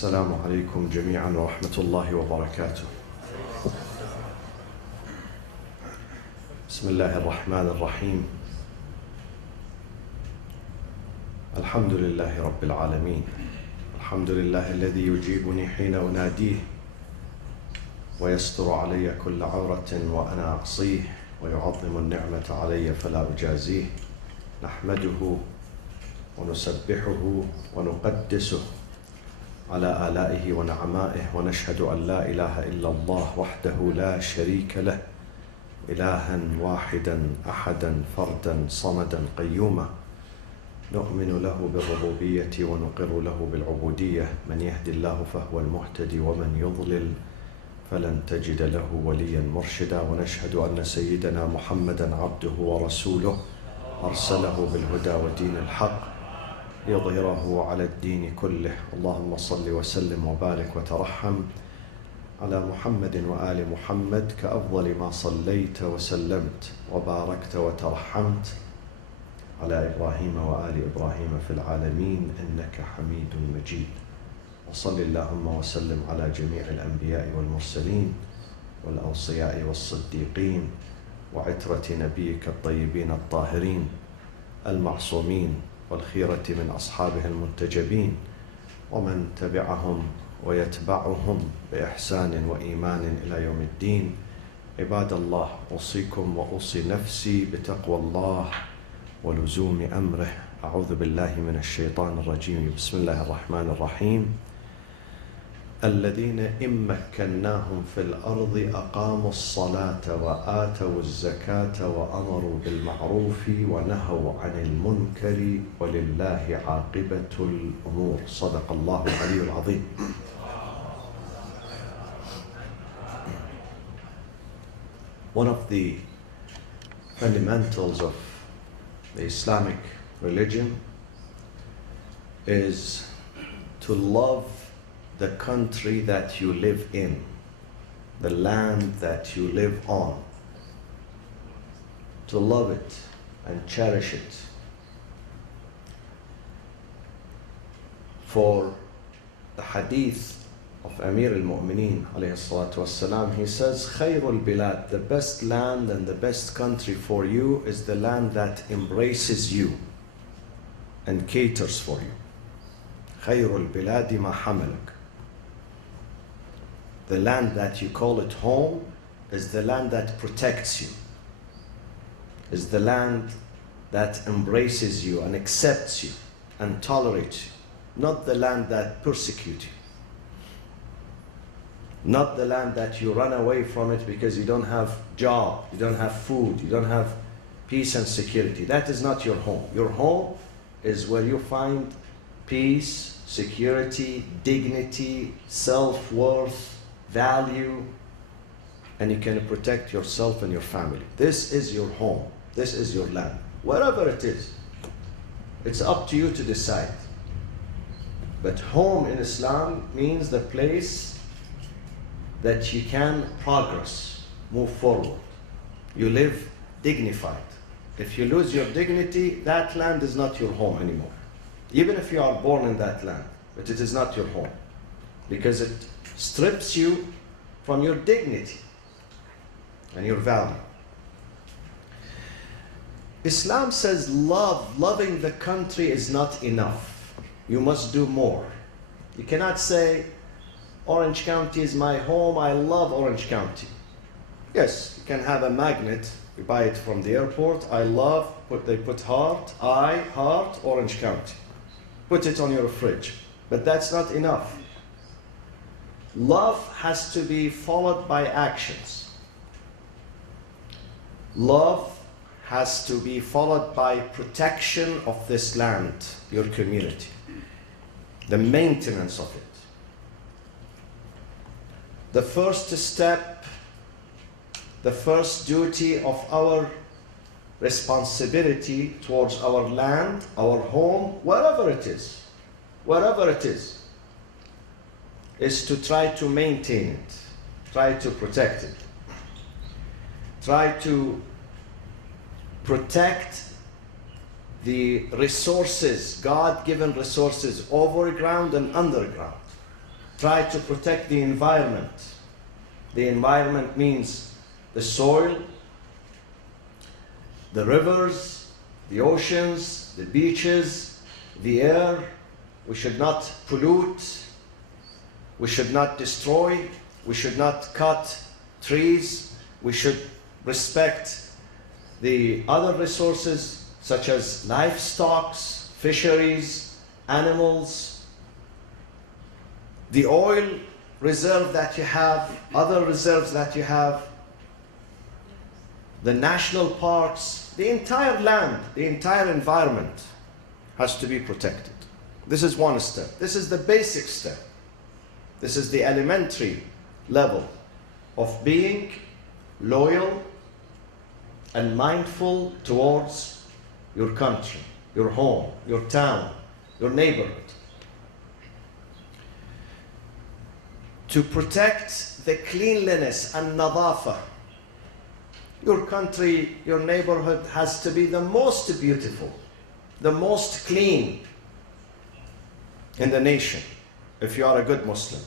السلام عليكم جميعا ورحمة الله وبركاته. بسم الله الرحمن الرحيم. الحمد لله رب العالمين. الحمد لله الذي يجيبني حين أناديه ويستر علي كل عورة وأنا أقصيه ويعظم النعمة علي فلا أجازيه. نحمده ونسبحه ونقدسه على آلائه ونعمائه ونشهد أن لا إله إلا الله وحده لا شريك له إلها واحدا أحدا فردا صمدا قيوما. نؤمن له بالربوبية ونقر له بالعبودية. من يهد الله فهو المهتدي ومن يضلل فلن تجد له وليا مرشدا. ونشهد أن سيدنا محمدا عبده ورسوله أرسله بالهدى ودين الحق ليظهره على الدين كله. اللهم صل وسلم وبارك وترحم على محمد وآل محمد كأفضل ما صليت وسلمت وباركت وترحمت على إبراهيم وآل إبراهيم في العالمين إنك حميد مجيد. وصل اللهم وسلم على جميع الأنبياء والمرسلين والأوصياء والصديقين وعترة نبيك الطيبين الطاهرين المعصومين والخيرة من أصحابه المنتجبين ومن تبعهم ويتبعهم بإحسان وإيمان إلى يوم الدين. عباد الله، أوصيكم وأوصي نفسي بتقوى الله ولزوم أمره. أعوذ بالله من الشيطان الرجيم. بسم الله الرحمن الرحيم. الذين إن مكناهم في الأرض أقاموا الصلاة وآتوا الزكاة وأمروا بالمعروف ونهوا عن المنكر ولله عاقبة الأمور. صدق الله العلي العظيم. One of the fundamentals of the Islamic religion is to love the country that you live in, the land that you live on, to love it and cherish it. For the hadith of Amir al-Mu'mineen alayhi salatu wassalam, he says, Khayrul bilad, the best land and the best country for you is the land that embraces you and caters for you. Khayrul biladi ma hamalak. The land that you call it home is the land that protects you, is the land that embraces you and accepts you and tolerates you, not the land that persecutes you, not the land that you run away from it because you don't have job, you don't have food, you don't have peace and security. That is not your home. Your home is where you find peace, security, dignity, self-worth, value, and you can protect yourself and your family. This is your home. This is your land. Wherever it is, it's up to you to decide. But home in Islam means the place that you can progress, move forward. You live dignified. If you lose your dignity, that land is not your home anymore. Even if you are born in that land, but it is not your home, because it strips you from your dignity and your value. Islam says loving the country is not enough. You must do more. You cannot say, Orange County is my home, I love Orange County. Yes, you can have a magnet, you buy it from the airport, I love, they put heart, Orange County. Put it on your fridge. But that's not enough. Love has to be followed by actions. Love has to be followed by protection of this land, your community, the maintenance of it. The first step, the first duty of our responsibility towards our land, our home, wherever it is to try to maintain it, try to protect it, try to protect the resources, God-given resources, overground and underground. try to protect the environment. The environment means the soil, the rivers, the oceans, the beaches, the air. We should not pollute. We should not destroy. We should not cut trees. We should respect the other resources such as livestock, fisheries, animals, the oil reserve that you have, other reserves that you have, the national parks, the entire land, the entire environment has to be protected. This is one step. This is the basic step. This is the elementary level of being loyal and mindful towards your country, your home, your town, your neighborhood. To protect the cleanliness and nadafa. Your country, your neighborhood has to be the most beautiful, the most clean in the nation, if you are a good Muslim.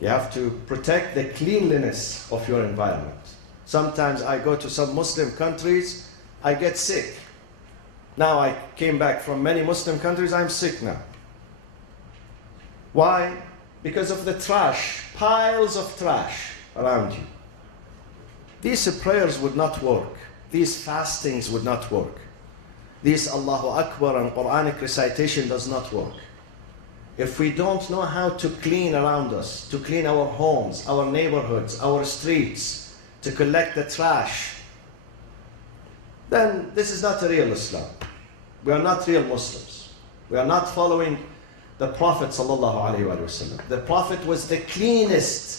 You have to protect the cleanliness of your environment. Sometimes I go to some Muslim countries, I get sick. Now I came back from many Muslim countries, I'm sick now. Why? Because of the trash, piles of trash around you. These prayers would not work. These fastings would not work. This Allahu Akbar and Quranic recitation does not work. If we don't know how to clean around us, to clean our homes, our neighborhoods, our streets, to collect the trash, then this is not a real Islam. We are not real Muslims. We are not following the Prophet ﷺ. The Prophet was the cleanest.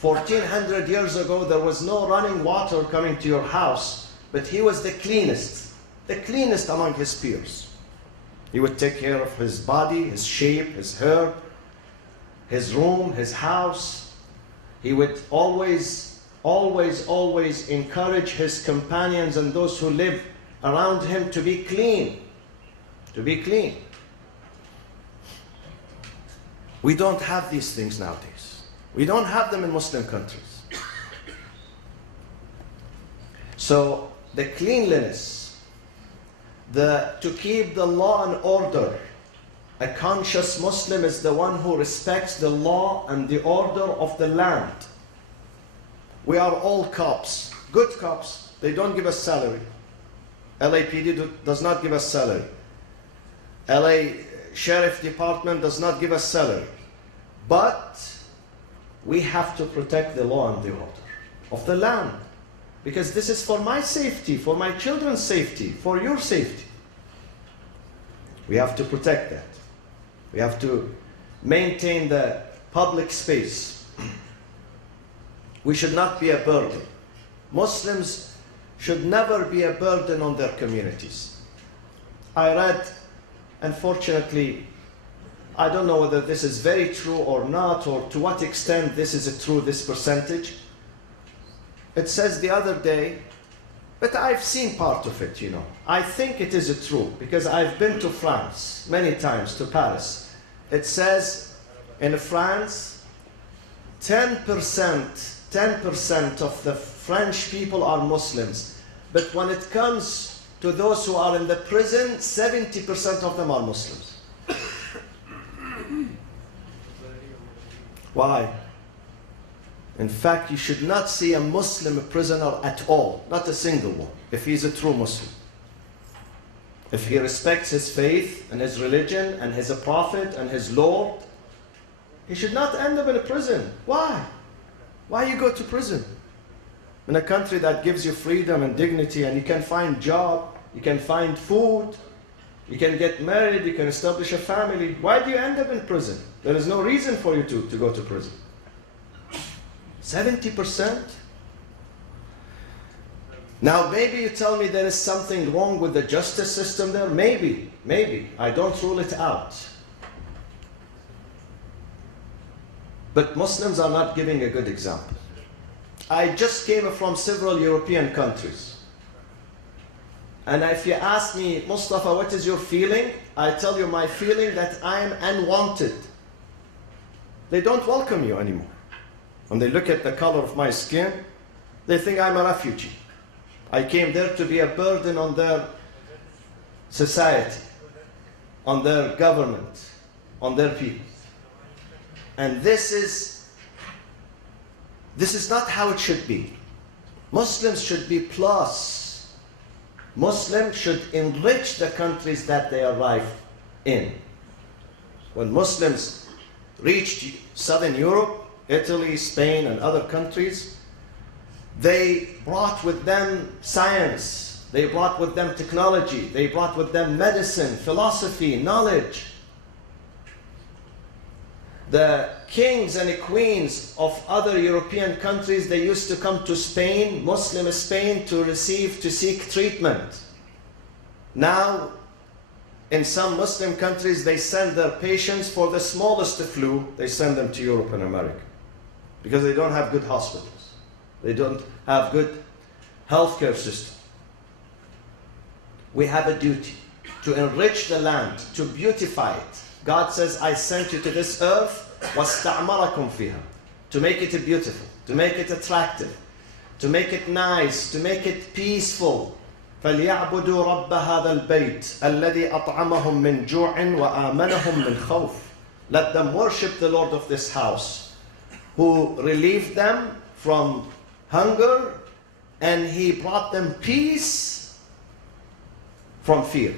1400 years ago, there was no running water coming to your house, but he was the cleanest among his peers. He would take care of his body, his shape, his hair, his room, his house. He would always encourage his companions and those who live around him to be clean, We don't have these things nowadays. We don't have them in Muslim countries. So the cleanliness, to keep the law and order. A conscious Muslim is the one who respects the law and the order of the land. We are all cops, good cops. They don't give us salary. LAPD does not give us salary. LA Sheriff Department does not give us salary. But we have to protect the law and the order of the land. Because this is for my safety, for my children's safety, for your safety. We have to protect that. We have to maintain the public space. We should not be a burden. Muslims should never be a burden on their communities. I read, unfortunately, I don't know whether this is very true or not, or to what extent this is true, this percentage. It says the other day, but I've seen part of it, I think it is true, because I've been to France many times, to Paris. It says in France, 10% of the French people are Muslims. But when it comes to those who are in the prison, 70% of them are Muslims. Why? In fact, you should not see a Muslim prisoner at all, not a single one, if he's a true Muslim. If he respects his faith and his religion and his prophet and his Lord, he should not end up in a prison. Why? Why you go to prison? In a country that gives you freedom and dignity, and you can find job, you can find food, you can get married, you can establish a family. Why do you end up in prison? There is no reason for you to go to prison. 70%? Now maybe you tell me there is something wrong with the justice system there. Maybe. I don't rule it out. But Muslims are not giving a good example. I just came from several European countries. And if you ask me, Mustafa, what is your feeling? I tell you my feeling that I am unwanted. They don't welcome you anymore. When they look at the color of my skin, they think I'm a refugee. I came there to be a burden on their society, on their government, on their people. And this is not how it should be. Muslims should be plus. Muslims should enrich the countries that they arrive in. When Muslims reached Southern Europe, Italy, Spain, and other countries, they brought with them science, they brought with them technology, they brought with them medicine, philosophy, knowledge. The kings and the queens of other European countries, they used to come to Spain, Muslim Spain, to seek treatment. Now, in some Muslim countries, they send their patients for the smallest flu, they send them to Europe and America. Because they don't have good hospitals. They don't have good healthcare system. We have a duty to enrich the land, to beautify it. God says, I sent you to this earth, وَاسْتَعْمَرَكُمْ فِيهَا, to make it beautiful, to make it attractive, to make it nice, to make it peaceful. فَلْيَعْبُدُوا رَبَّ هَذَا الْبَيْتِ الَّذِي أَطْعَمَهُم مِّن جُوعٍ وَآمَنَهُم مِّن خَوْفٍ. Let them worship the Lord of this house, who relieved them from hunger, and He brought them peace from fear.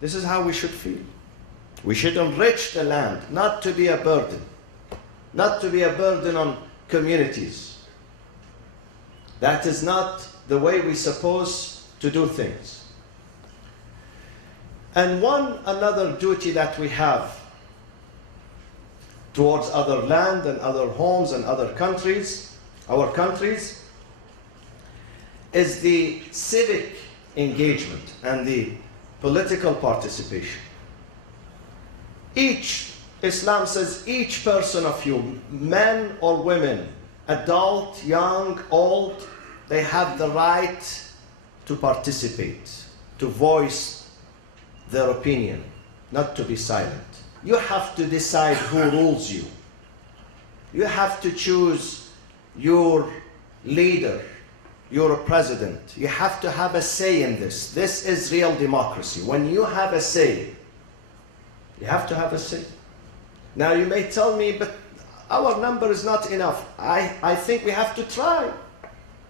This is how we should feel. We should enrich the land, not to be a burden. Not to be a burden on communities. That is not the way we're supposed to do things. And another duty that we have towards other land and other homes and other countries, our countries, is the civic engagement and the political participation. Islam says each person of you, men or women, adult, young, old, they have the right to participate, to voice their opinion, not to be silent. You have to decide who rules you. You have to choose your leader, your president. You have to have a say in this. This is real democracy. When you have a say, you have to have a say. Now you may tell me, but our number is not enough. I think we have to try.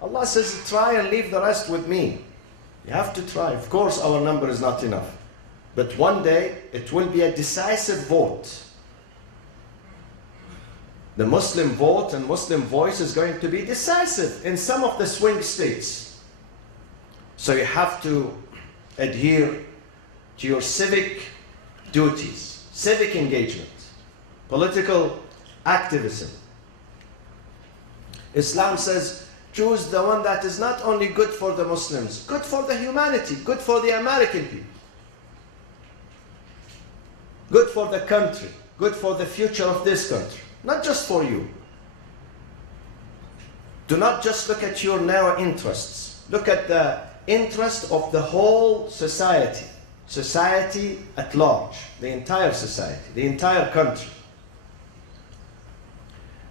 Allah says, try and leave the rest with me. You have to try. Of course, our number is not enough. But one day, it will be a decisive vote. The Muslim vote and Muslim voice is going to be decisive in some of the swing states. So you have to adhere to your civic duties, civic engagement, political activism. Islam says, choose the one that is not only good for the Muslims, good for the humanity, good for the American people, good for the country, good for the future of this country, not just for you. Do not just look at your narrow interests. Look at the interest of the whole society, society at large, the entire society, the entire country.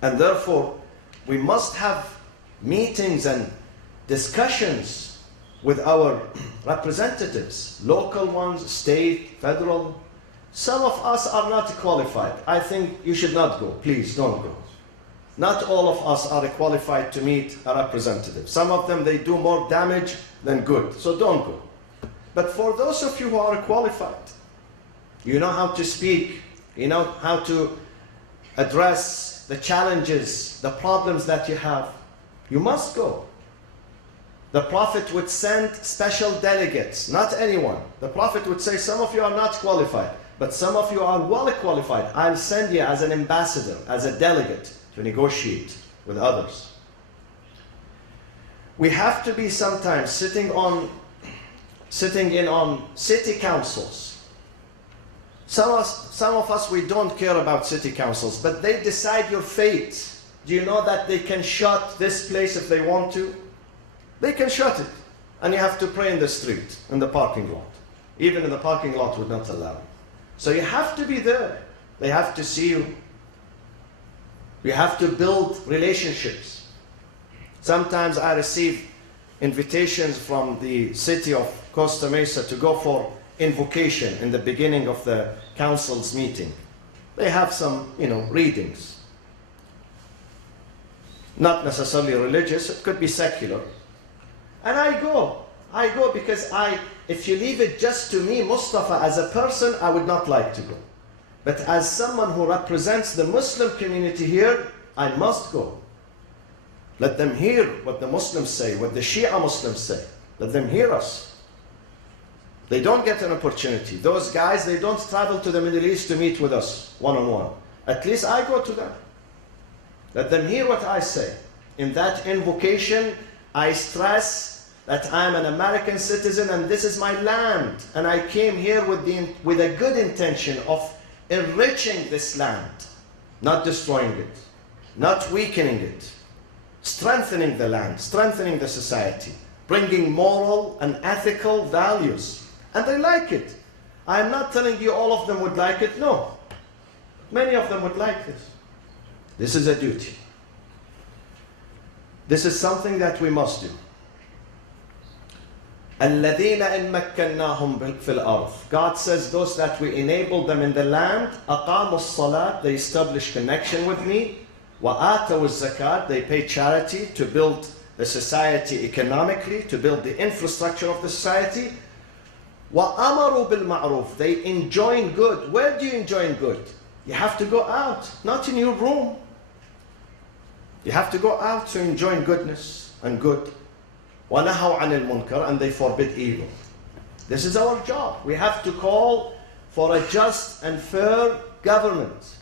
And therefore, we must have meetings and discussions with our representatives, local ones, state, federal. Some of us are not qualified. I think you should not go. Please don't go. Not all of us are qualified to meet a representative. Some of them, they do more damage than good. So don't go. But for those of you who are qualified, you know how to speak, you know how to address the challenges, the problems that you have, you must go. The Prophet would send special delegates, not anyone. The Prophet would say, some of you are not qualified, but some of you are well qualified. I'll send you as an ambassador, as a delegate to negotiate with others. We have to be sometimes sitting in on city councils. Some of us, we don't care about city councils, but they decide your fate. Do you know that they can shut this place if they want to? They can shut it. And you have to pray in the street, in the parking lot. Even in the parking lot would not allow you. So you have to be there. They have to see you. We have to build relationships. Sometimes I receive invitations from the city of Costa Mesa to go for invocation in the beginning of the council's meeting. They have some, readings. Not necessarily religious, it could be secular. And I go because if you leave it just to me, Mustafa, as a person, I would not like to go. But as someone who represents the Muslim community here, I must go. Let them hear what the Muslims say, what the Shia Muslims say. Let them hear us. They don't get an opportunity. Those guys, they don't travel to the Middle East to meet with us one-on-one. At least I go to them. Let them hear what I say. In that invocation, I stress that I'm an American citizen and this is my land. And I came here with a good intention of enriching this land, not destroying it, not weakening it, strengthening the land, strengthening the society, bringing moral and ethical values. And they like it. I'm not telling you all of them would like it, no. Many of them would like this. This is a duty. This is something that we must do. الَّذِينَ إِن مَكَّنَّاهُمْ فِي الْأَرْضِ. God says those that we enable them in the land, أَقَامُوا الصَّلَاةِ, they establish connection with me, وَآتَوُا الزَّكَاةِ, they pay charity to build the society economically, to build the infrastructure of the society, وَأَمَرُوا بِالْمَعْرُوفِ, they enjoin good. Where do you enjoin good? You have to go out, not in your room. You have to go out to enjoin goodness and good. وَنَهَوْا عَنِ الْمُنْكَرِ, and they forbid evil. This is our job. We have to call for a just and fair government.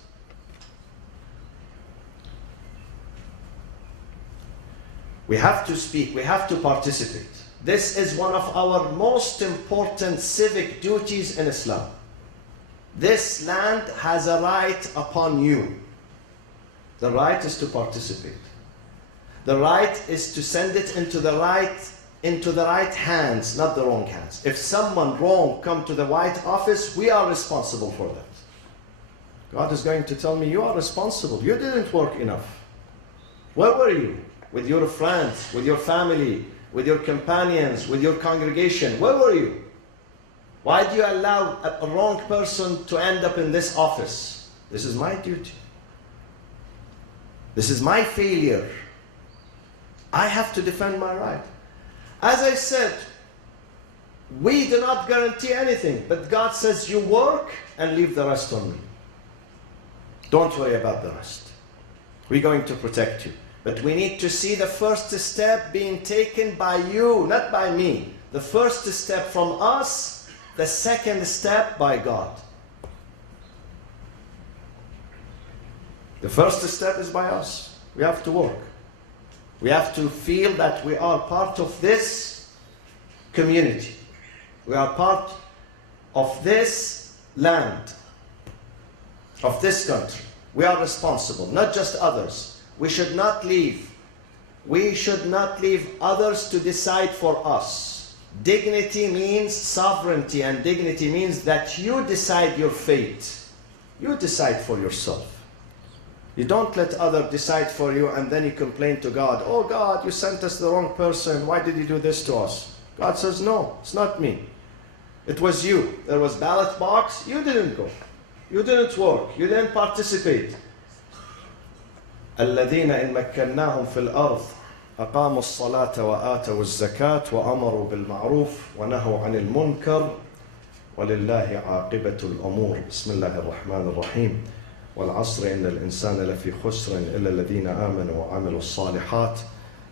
We have to speak, we have to participate. This is one of our most important civic duties in Islam. This land has a right upon you. The right is to participate. The right is to send it into the right hands, not the wrong hands. If someone wrong come to the White Office, we are responsible for that. God is going to tell me, you are responsible. You didn't work enough. Where were you? With your friends, with your family, with your companions, with your congregation. Where were you? Why do you allow a wrong person to end up in this office? This is my duty. This is my failure. I have to defend my right. As I said, we do not guarantee anything, but God says you work and leave the rest on me. Don't worry about the rest. We're going to protect you. But we need to see the first step being taken by you, not by me. The first step from us, the second step by God. The first step is by us. We have to work. We have to feel that we are part of this community. We are part of this land, of this country. We are responsible, not just others. We should not leave others to decide for us. Dignity means sovereignty, and dignity means that you decide your fate. You decide for yourself. You don't let others decide for you and then you complain to God, oh God, you sent us the wrong person. Why did you do this to us? God says, no, it's not me. It was you. There was ballot box. You didn't go. You didn't work. You didn't participate. الذين إن مكناهم في الأرض أقاموا الصلاة وآتوا الزكاة وأمروا بالمعروف ونهوا عن المنكر ولله عاقبة الأمور. بسم الله الرحمن الرحيم. والعصر إن الإنسان لفي خسر إلا الذين آمنوا وعملوا الصالحات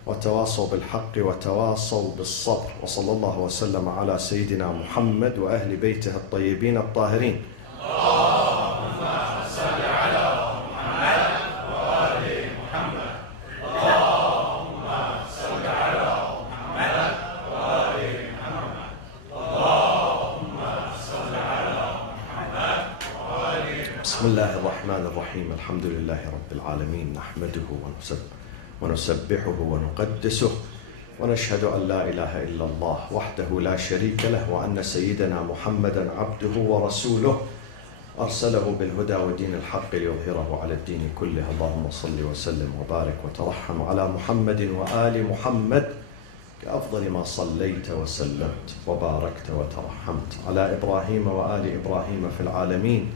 وتواصوا بالحق وتواصوا بالصبر. وصلى الله وسلم على سيدنا محمد وأهل بيته الطيبين الطاهرين. اللهم صل على محمد وآل محمد. اللهم صل على محمد وآل محمد. اللهم صل على محمد وآل محمد. بسم الله الرحمن الرحيم. الحمد لله رب العالمين. نحمده ونسبحه ونقدسه ونشهد أن لا إله إلا الله وحده لا شريك له وأن سيدنا محمدا عبده ورسوله أرسله بالهدى ودين الحق ليظهره على الدين كله. اللهم صل وسلم وبارك وترحم على محمد وآل محمد كأفضل ما صليت وسلمت وباركت وترحمت على إبراهيم وآل إبراهيم في العالمين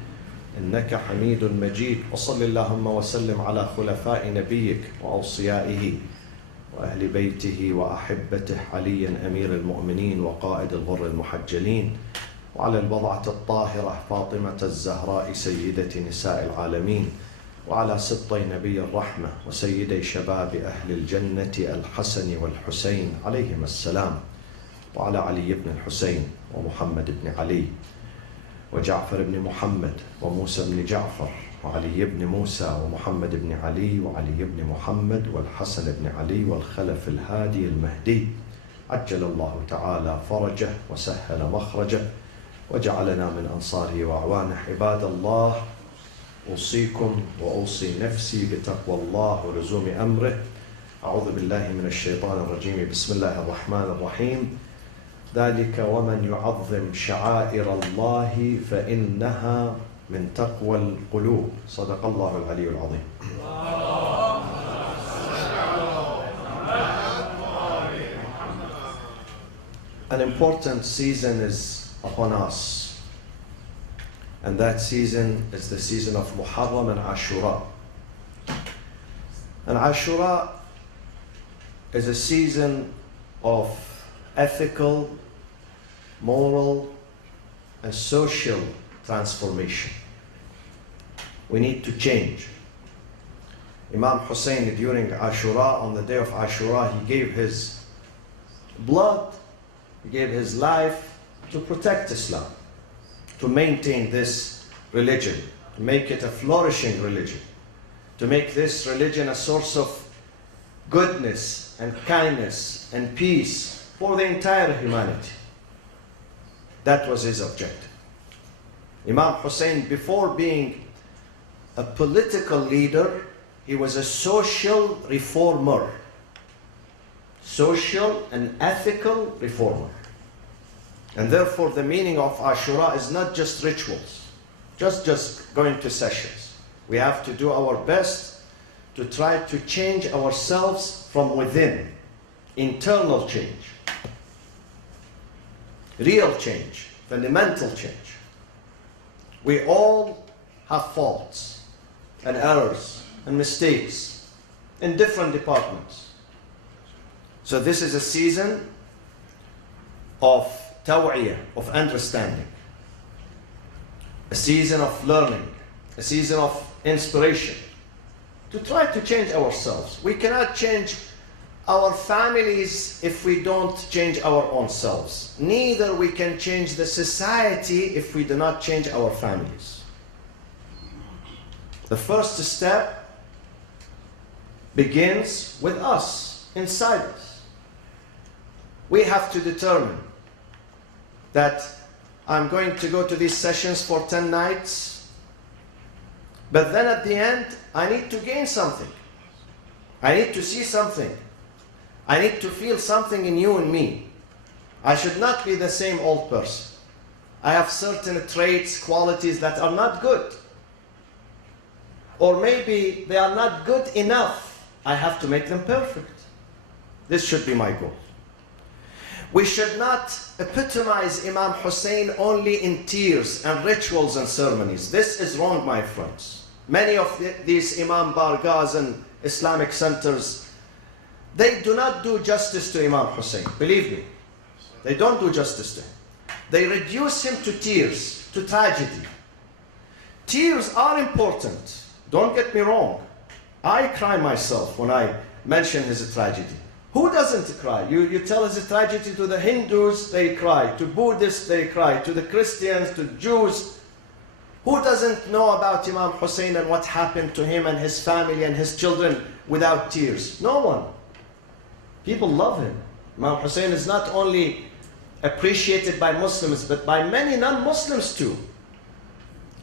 إنك حميد مجيد. وصل اللهم وسلم على خلفاء نبيك وأوصيائه وأهل بيته وأحبته علي أمير المؤمنين وقائد الغر المحجلين، وعلى البضعة الطاهرة فاطمة الزهراء سيدة نساء العالمين، وعلى سبطي نبي الرحمة وسيدي شباب أهل الجنة الحسن والحسين عليهما السلام، وعلى علي بن الحسين ومحمد بن علي وجعفر بن محمد وموسى بن جعفر وعلي بن موسى ومحمد بن علي وعلي بن محمد والحسن بن علي والخلف الهادي المهدي، عجل الله تعالى فرجه وسهل مخرجه وجعلنا من أنصاره وأعوانه. عباد الله، أوصيكم وأوصي نفسي بتقوى الله ولزوم أمره. أعوذ بالله من الشيطان الرجيم. بسم الله الرحمن الرحيم. ذلك ومن يعظم شعائر الله فإنها من تقوى القلوب. صدق الله العلي العظيم. An important season is upon us, and that season is the season of Muharram and Ashura. And Ashura is a season of ethical, moral, and social transformation. We need to change. Imam Hussein, during Ashura, on the day of Ashura, he gave his blood, he gave his life to protect Islam, to maintain this religion, to make it a flourishing religion, to make this religion a source of goodness and kindness and peace for the entire humanity. That was his objective. Imam Hussein, before being a political leader, he was a social reformer, social and ethical reformer. And therefore the meaning of Ashura is not just rituals, just going to sessions. We have to do our best to try to change ourselves from within, internal change, real change, fundamental change. We all have faults and errors and mistakes in different departments. So this is a season of taw'iyah, of understanding, a season of learning, a season of inspiration, to try to change ourselves. We cannot change our families if we don't change our own selves. Neither we can change the society if we do not change our families. The first step begins with us, inside us. We have to determine that I'm going to go to these sessions for 10 nights, but then at the end, I need to gain something. I need to see something. I need to feel something in you and me. I should not be the same old person. I have certain traits, qualities that are not good. Or maybe they are not good enough. I have to make them perfect. This should be my goal. We should not epitomize Imam Hussein only in tears and rituals and ceremonies. This is wrong, my friends. Many of these Imam Bargahs and Islamic centers, they do not do justice to Imam Hussein. Believe me, they don't do justice to him. They reduce him to tears, to tragedy. Tears are important. Don't get me wrong. I cry myself when I mention his tragedy. Who doesn't cry? You tell his tragedy to the Hindus, they cry. To Buddhists, they cry. To the Christians, to Jews. Who doesn't know about Imam Hussein and what happened to him and his family and his children without tears? No one. People love him. Imam Hussein is not only appreciated by Muslims, but by many non-Muslims too.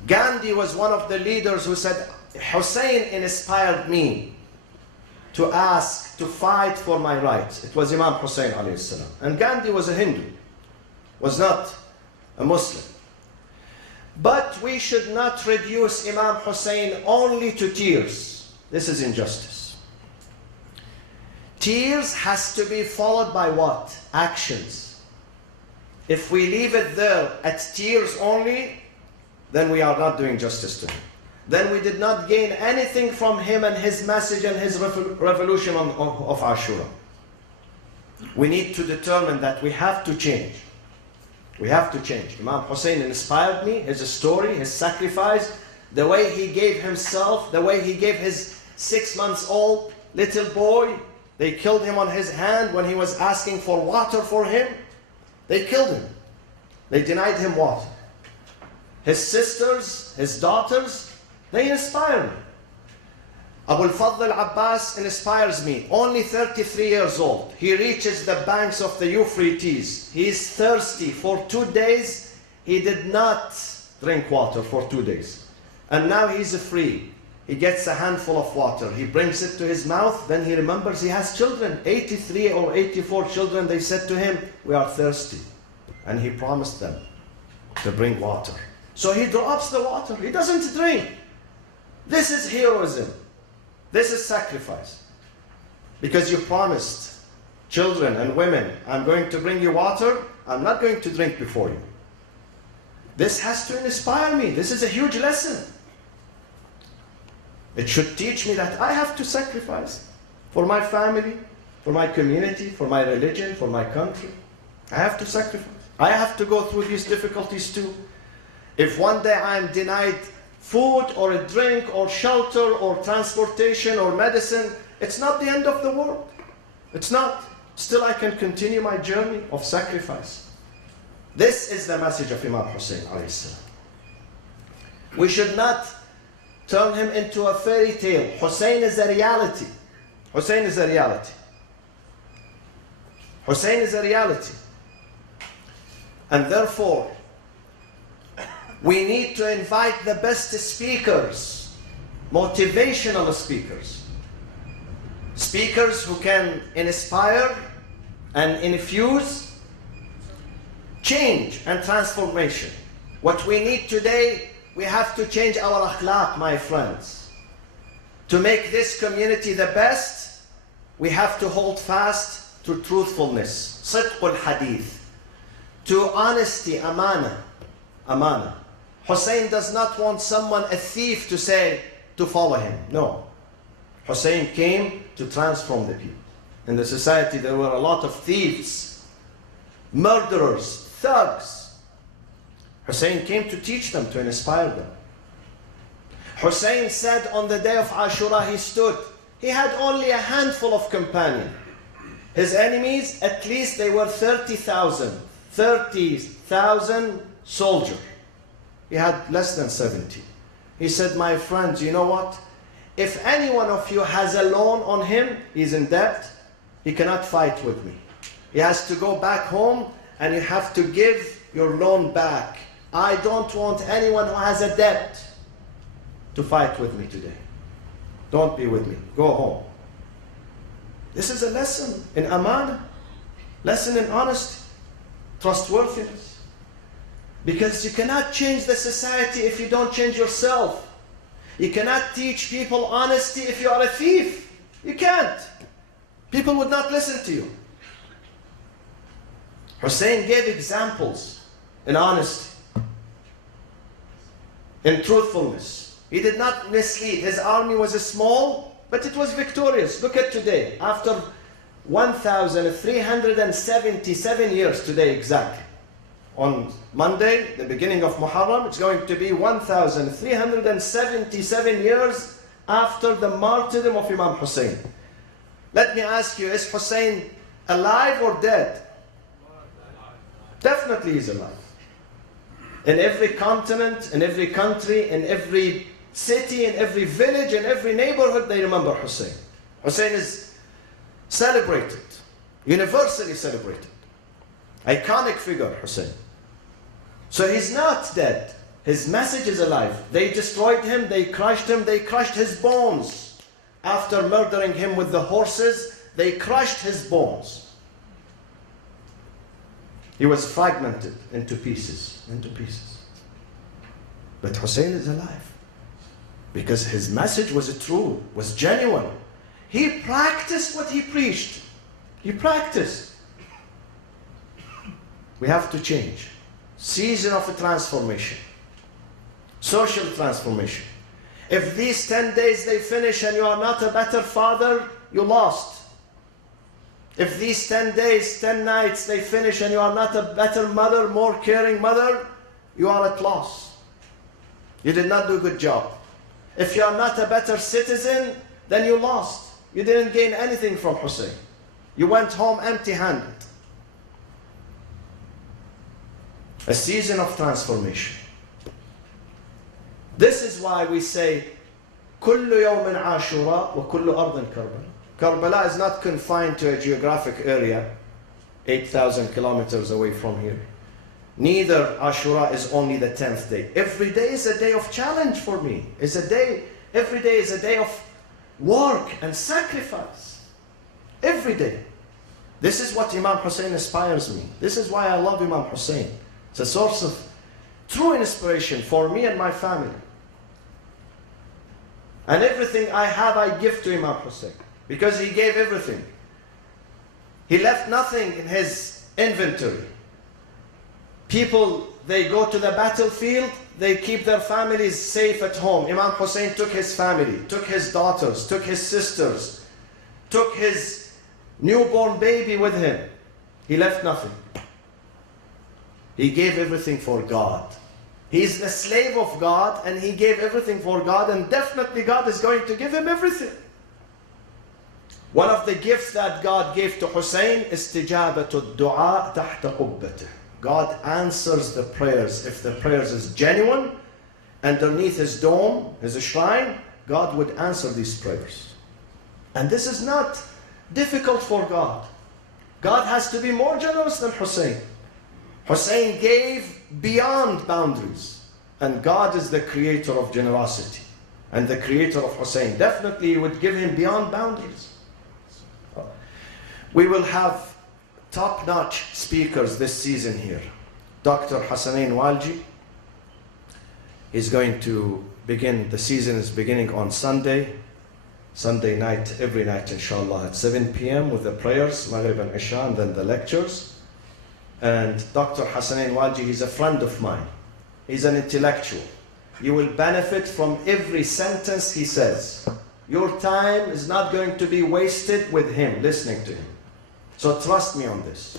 Gandhi was one of the leaders who said, Hussein inspired me to ask, to fight for my rights. It was Imam Hussein alayhi salam. And Gandhi was a Hindu, was not a Muslim. But we should not reduce Imam Hussein only to tears. This is injustice. Tears has to be followed by what? Actions. If we leave it there at tears only, then we are not doing justice to him. Then we did not gain anything from him and his message and his revolution of Ashura. We need to determine that we have to change. We have to change. Imam Hussein inspired me, his story, his sacrifice, the way he gave himself, the way he gave his 6-month-old little boy. They killed him on his hand when he was asking for water for him. They killed him. They denied him water. His sisters, his daughters, they inspire me. Abu al-Fadl Abbas inspires me. Only 33 years old. He reaches the banks of the Euphrates. He is thirsty for 2 days. He did not drink water for 2 days. And now he's free. He gets a handful of water. He brings it to his mouth. Then he remembers he has children. 83 or 84 children. They said to him, we are thirsty. And he promised them to bring water. So he drops the water. He doesn't drink. This is heroism. This is sacrifice. Because you promised children and women, I'm going to bring you water. I'm not going to drink before you. This has to inspire me. This is a huge lesson. It should teach me that I have to sacrifice for my family, for my community, for my religion, for my country. I have to sacrifice. I have to go through these difficulties too. If one day I am denied food or a drink or shelter or transportation or medicine, it's not the end of the world. It's not. Still I can continue my journey of sacrifice. This is the message of Imam Hussein alayhi salam. We should not turn him into a fairy tale. Hussein is a reality. Hussein is a reality. Hussein is a reality. And therefore, we need to invite the best speakers, motivational speakers. Speakers who can inspire and infuse change and transformation. What we need today, we have to change our akhlaq, my friends. To make this community the best, we have to hold fast to truthfulness, sidq al-hadith, to honesty, amana, amana. Hussein does not want someone, a thief, to say, to follow him. No. Hussein came to transform the people. In the society, there were a lot of thieves, murderers, thugs. Hussein came to teach them, to inspire them. Hussein said on the day of Ashura, he stood. He had only a handful of companions. His enemies, at least they were 30,000. 30,000 soldiers. He had less than 70. He said, my friends, you know what? If any one of you has a loan on him, he's in debt, he cannot fight with me. He has to go back home and you have to give your loan back. I don't want anyone who has a debt to fight with me today. Don't be with me. Go home. This is a lesson in amana, lesson in honesty, trustworthiness. Because you cannot change the society if you don't change yourself. You cannot teach people honesty if you are a thief. You can't. People would not listen to you. Hussein gave examples in honesty, in truthfulness. He did not mislead. His army was small, but it was victorious. Look at today. After 1,377 years today exactly. On Monday, the beginning of Muharram, it's going to be 1,377 years after the martyrdom of Imam Hussein. Let me ask you, is Hussein alive or dead? Definitely he's alive. In every continent, in every country, in every city, in every village, in every neighborhood, they remember Hussein. Hussein is celebrated, universally celebrated. Iconic figure, Hussein. So he's not dead. His message is alive. They destroyed him, they crushed his bones. After murdering him with the horses, they crushed his bones. He was fragmented into pieces, But Hussein is alive because his message was true, was genuine. He practiced what he preached. He practiced. We have to change. Season of transformation. Social transformation. If these 10 days they finish and you are not a better father, you lost. If these 10 days, 10 nights they finish and you are not a better mother, more caring mother, you are at loss. You did not do a good job. If you are not a better citizen, then you lost. You didn't gain anything from Hussein. You went home empty-handed. A season of transformation. This is why we say, كل يوم عاشوراء وكل أرض كربلاء. Karbala is not confined to a geographic area, 8,000 kilometers away from here. Neither Ashura is only the 10th day. Every day is a day of challenge for me. Every day is a day of work and sacrifice. Every day. This is what Imam Hussein inspires me. This is why I love Imam Hussein. It's a source of true inspiration for me and my family. And everything I have, I give to Imam Hussein. Because he gave everything. He left nothing in his inventory. People, they go to the battlefield, they keep their families safe at home. Imam Hussein took his family, took his daughters, took his sisters, took his newborn baby with him. He left nothing. He gave everything for God. He's the slave of God and he gave everything for God, and definitely God is going to give him everything. One of the gifts that God gave to Hussein is استجابة الدعاء تحت قبته. God answers the prayers. If the prayers is genuine, underneath his dome, his shrine, God would answer these prayers. And this is not difficult for God. God has to be more generous than Hussein. Hussein gave beyond boundaries. And God is the creator of generosity. And the creator of Hussein. Definitely he would give him beyond boundaries. We will have top-notch speakers this season here. Dr. Hassanein Walji. He's going to begin, the season is beginning on Sunday night, every night inshallah at 7 p.m. with the prayers, Maghrib and Isha, and then the lectures. And Dr. Hassanein Walji, he's a friend of mine. He's an intellectual. You will benefit from every sentence he says. Your time is not going to be wasted with him, listening to him. So trust me on this.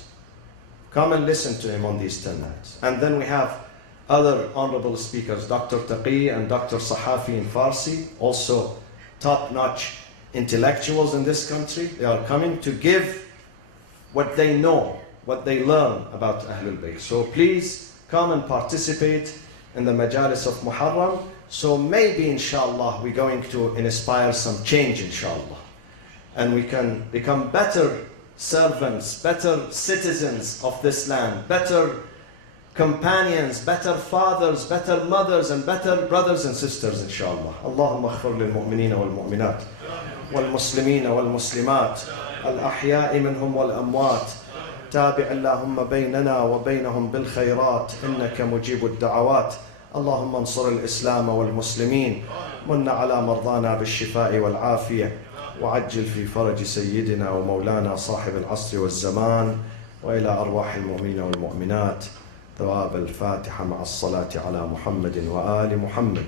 Come and listen to him on these 10 nights. And then we have other honorable speakers, Dr. Taqi and Dr. Sahafi in Farsi, also top-notch intellectuals in this country. They are coming to give what they know, what they learn about Ahlul Bayt. So please come and participate in the Majalis of Muharram. So maybe inshallah we're going to inspire some change inshallah. And we can become better servants, better citizens of this land, better companions, better fathers, better mothers, and better brothers and sisters inshallah. Allahumma aghfir lil mu'minina wal mu'minat wal muslimina wal muslimat al ahya'i minhum wal amwat. تابع اللهم بيننا وبينهم بالخيرات إنك مجيب الدعوات. اللهم انصر الإسلام والمسلمين. من على مرضانا بالشفاء والعافية. وعجل في فرج سيدنا ومولانا صاحب العصر والزمان. وإلى أرواح المؤمنين والمؤمنات ثواب الفاتحة مع الصلاة على محمد وآل محمد.